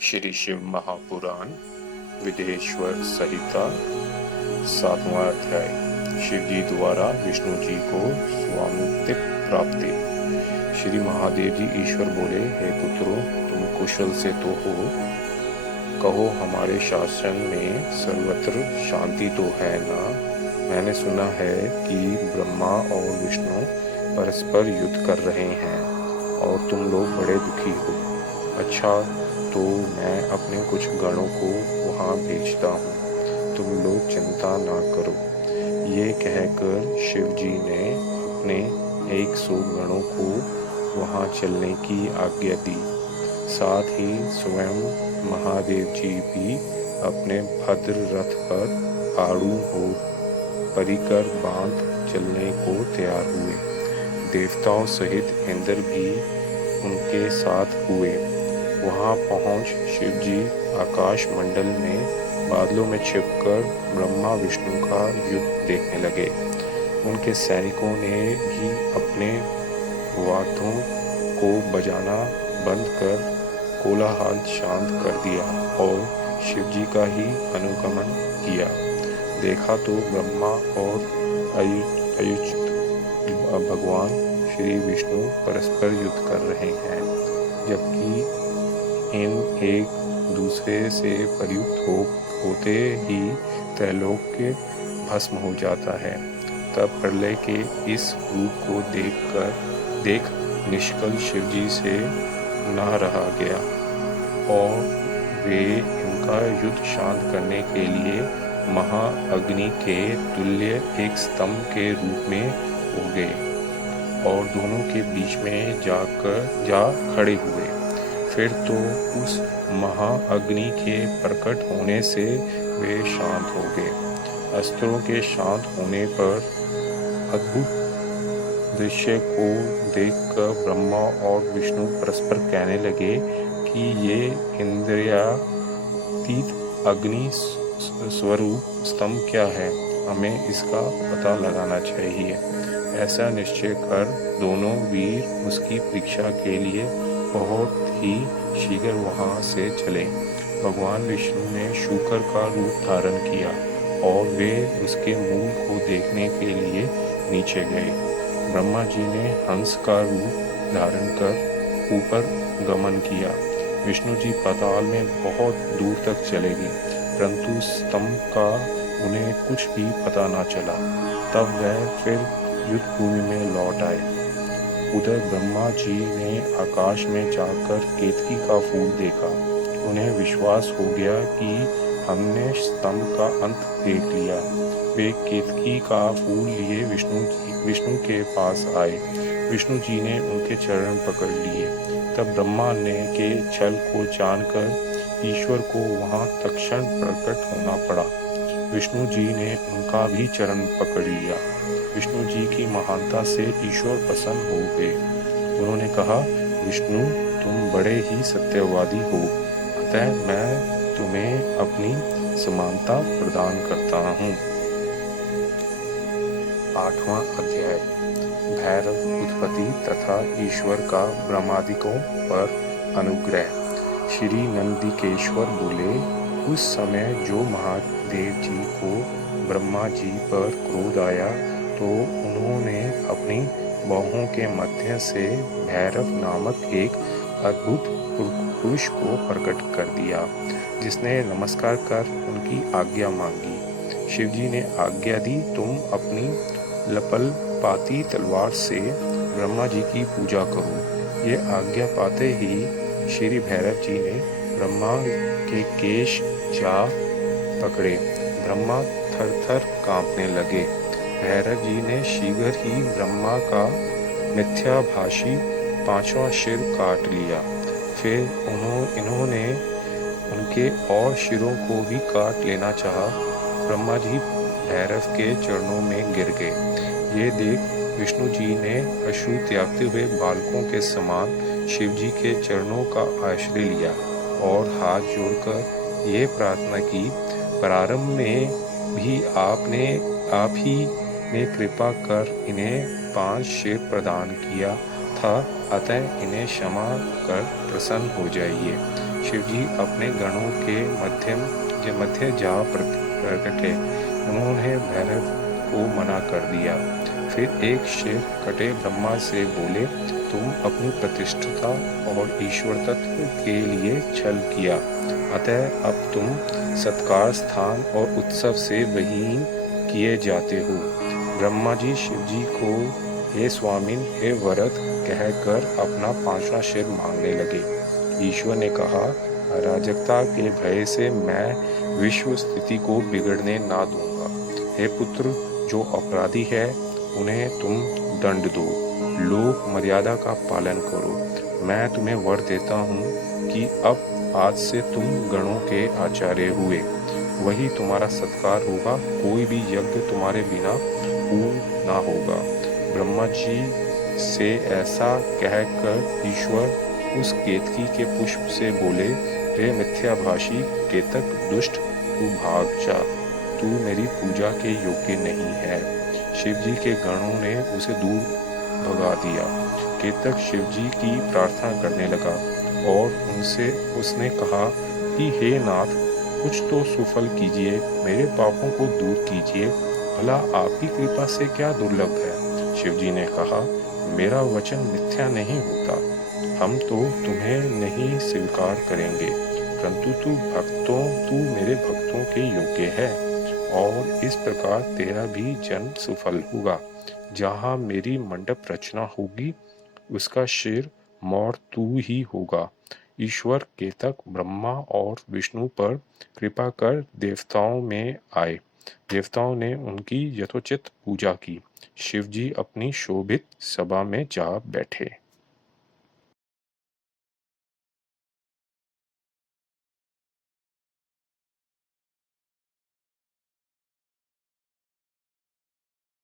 श्री शिव महापुराण विदेश्वर संहिता 7वां अध्याय। शिव जी द्वारा विष्णु जी को स्वामित्व प्राप्ति। श्री महादेव जी ईश्वर बोले, हे पुत्रों, तुम कुशल से तो हो, कहो हमारे शासन में सर्वत्र शांति तो है ना। मैंने सुना है कि ब्रह्मा और विष्णु परस्पर युद्ध कर रहे हैं और तुम लोग बड़े दुखी हो। अच्छा, तो मैं अपने कुछ गणों को वहाँ भेजता हूँ, तुम लोग चिंता ना करो। ये कहकर शिव जी ने अपने 100 गणों को वहाँ चलने की आज्ञा दी। साथ ही स्वयं महादेव जी भी अपने भद्र रथ पर आड़ू हो परिकर बांध चलने को तैयार हुए। देवताओं सहित इंद्र भी उनके साथ हुए। वहां पहुंच शिव जी आकाश मंडल में बादलों में छिपकर ब्रह्मा विष्णु का युद्ध देखने लगे। उनके सैनिकों ने भी अपने वाद्यों को बजाना बंद कर कोलाहल शांत कर दिया और शिव जी का ही अनुगमन किया। देखा तो ब्रह्मा और अच्युत भगवान श्री विष्णु परस्पर युद्ध कर रहे हैं, जबकि इन एक दूसरे से प्रयुक्त होते ही त्रैलोक के भस्म हो जाता है। तब प्रलय के इस रूप को देख निष्कल शिव जी से न रहा गया और वे इनका युद्ध शांत करने के लिए महाअग्नि के तुल्य एक स्तंभ के रूप में हो गए और दोनों के बीच में जा खड़े हुए। फिर तो उस महाअग्नि के प्रकट होने से वे शांत हो गए। अस्त्रों के शांत होने पर अद्भुत दृश्य को देखकर ब्रह्मा और विष्णु परस्पर कहने लगे कि ये इंद्रियातीत अग्नि स्वरूप स्तंभ क्या है, हमें इसका पता लगाना चाहिए। ऐसा निश्चय कर दोनों वीर उसकी परीक्षा के लिए बहुत ही शीघ्र वहां से चले। भगवान विष्णु ने शूकर का रूप धारण किया और वे उसके मूल को देखने के लिए नीचे गए। ब्रह्मा जी ने हंस का रूप धारण कर ऊपर गमन किया। विष्णु जी पाताल में बहुत दूर तक चले गए, परंतु स्तंभ का उन्हें कुछ भी पता न चला। तब वह फिर युद्ध भूमि में लौट आए। उधर ब्रह्मा जी ने आकाश में जाकर केतकी का फूल देखा। उन्हें विश्वास हो गया कि हमने स्तंभ का अंत देख लिया। वे केतकी का फूल लिए विष्णु के पास आए। विष्णु जी ने उनके चरण पकड़ लिए। तब ब्रह्मा ने के छल को जानकर ईश्वर को वहां तत्क्षण प्रकट होना पड़ा। विष्णु जी ने उनका भी चरण पकड़ लिया। विष्णु जी की महानता से ईश्वर प्रसन्न हो गए। उन्होंने कहा, विष्णु, तुम बड़े ही सत्यवादी हो, अतः मैं तुम्हें अपनी समानता प्रदान करता हूँ। 8वां अध्याय। भैरव उत्पत्ति तथा ईश्वर का ब्रह्मादिकों पर अनुग्रह। श्री नंदिकेश्वर बोले, उस समय जो महादेव जी को ब्रह्मा जी पर क्रोध आया तो उन्होंने अपनी बाहों के मध्य से भैरव नामक एक अद्भुत पुरुष को प्रकट कर दिया, जिसने नमस्कार कर उनकी आज्ञा मांगी। शिव जी ने आज्ञा दी, तुम अपनी लपल पाती तलवार से ब्रह्मा जी की पूजा करो। ये आज्ञा पाते ही श्री भैरव जी ने ब्रह्मा के केश जा पकड़े। ब्रह्मा थर थर कांपने लगे। भैरव जी ने शीघ्र ही ब्रह्मा का मिथ्याभाषी 5वां सिर काट लिया। फिर इन्होंने उनके और सिरों को भी काट लेना चाहा। ब्रह्मा जी भैरव के चरणों में गिर गए। ये देख विष्णु जी ने अश्रु त्यागते हुए बालकों के समान शिव जी के चरणों का आश्रय लिया और हाथ जोड़कर ये प्रार्थना की, प्रारंभ में भी आप ही ने कृपा कर इन्हें 5 सिर प्रदान किया था, अतः इन्हें क्षमा कर प्रसन्न हो जाइए। शिव जी अपने गणों के मध्य जा प्रकटे। उन्होंने भैरव को मना कर दिया। फिर एक शेर कटे ब्रह्मा से बोले, तुम अपनी प्रतिष्ठा और ईश्वर तत्व के लिए छल किया, अतः अब तुम सत्कार, स्थान और उत्सव से विहीन किए जाते हो। ब्रह्मा जी शिव जी को हे स्वामिन, हे वरद कहकर अपना 5वां शेर मांगने लगे। ईश्वर ने कहा, अराजकता के भय से मैं विश्व स्थिति को बिगड़ने ना दूंगा। हे पुत्र, जो अपराधी है उन्हें तुम दंड दो, लोक मर्यादा का पालन करो। मैं तुम्हें वर देता हूँ कि अब आज से तुम गणों के आचार्य हुए, वही तुम्हारा सत्कार होगा, कोई भी यज्ञ तुम्हारे बिना पूर्ण ना होगा। ब्रह्मा जी से ऐसा कहकर ईश्वर उस केतकी के पुष्प से बोले, रे मिथ्याभाषी केतक दुष्ट, तू भाग जा, तू मेरी पूजा के योग्य नहीं है। शिव जी के गणों ने उसे दूर भगा दिया। केतक शिव जी की प्रार्थना करने लगा और उसने कहा कि हे नाथ, कुछ तो सुफल कीजिए, मेरे पापों को दूर कीजिए, भला आपकी कृपा से क्या दुर्लभ है। शिव जी ने कहा, मेरा वचन मिथ्या नहीं होता, हम तो तुम्हें नहीं स्वीकार करेंगे, परंतु तू मेरे भक्तों के योग्य है, और इस प्रकार तेरा भी जन्म सफल होगा। जहाँ मेरी मंडप रचना होगी, उसका शेर मौर तू ही होगा। ईश्वर केतक ब्रह्मा और विष्णु पर कृपा कर देवताओं में आए। देवताओं ने उनकी यथोचित पूजा की। शिव जी अपनी शोभित सभा में जा बैठे।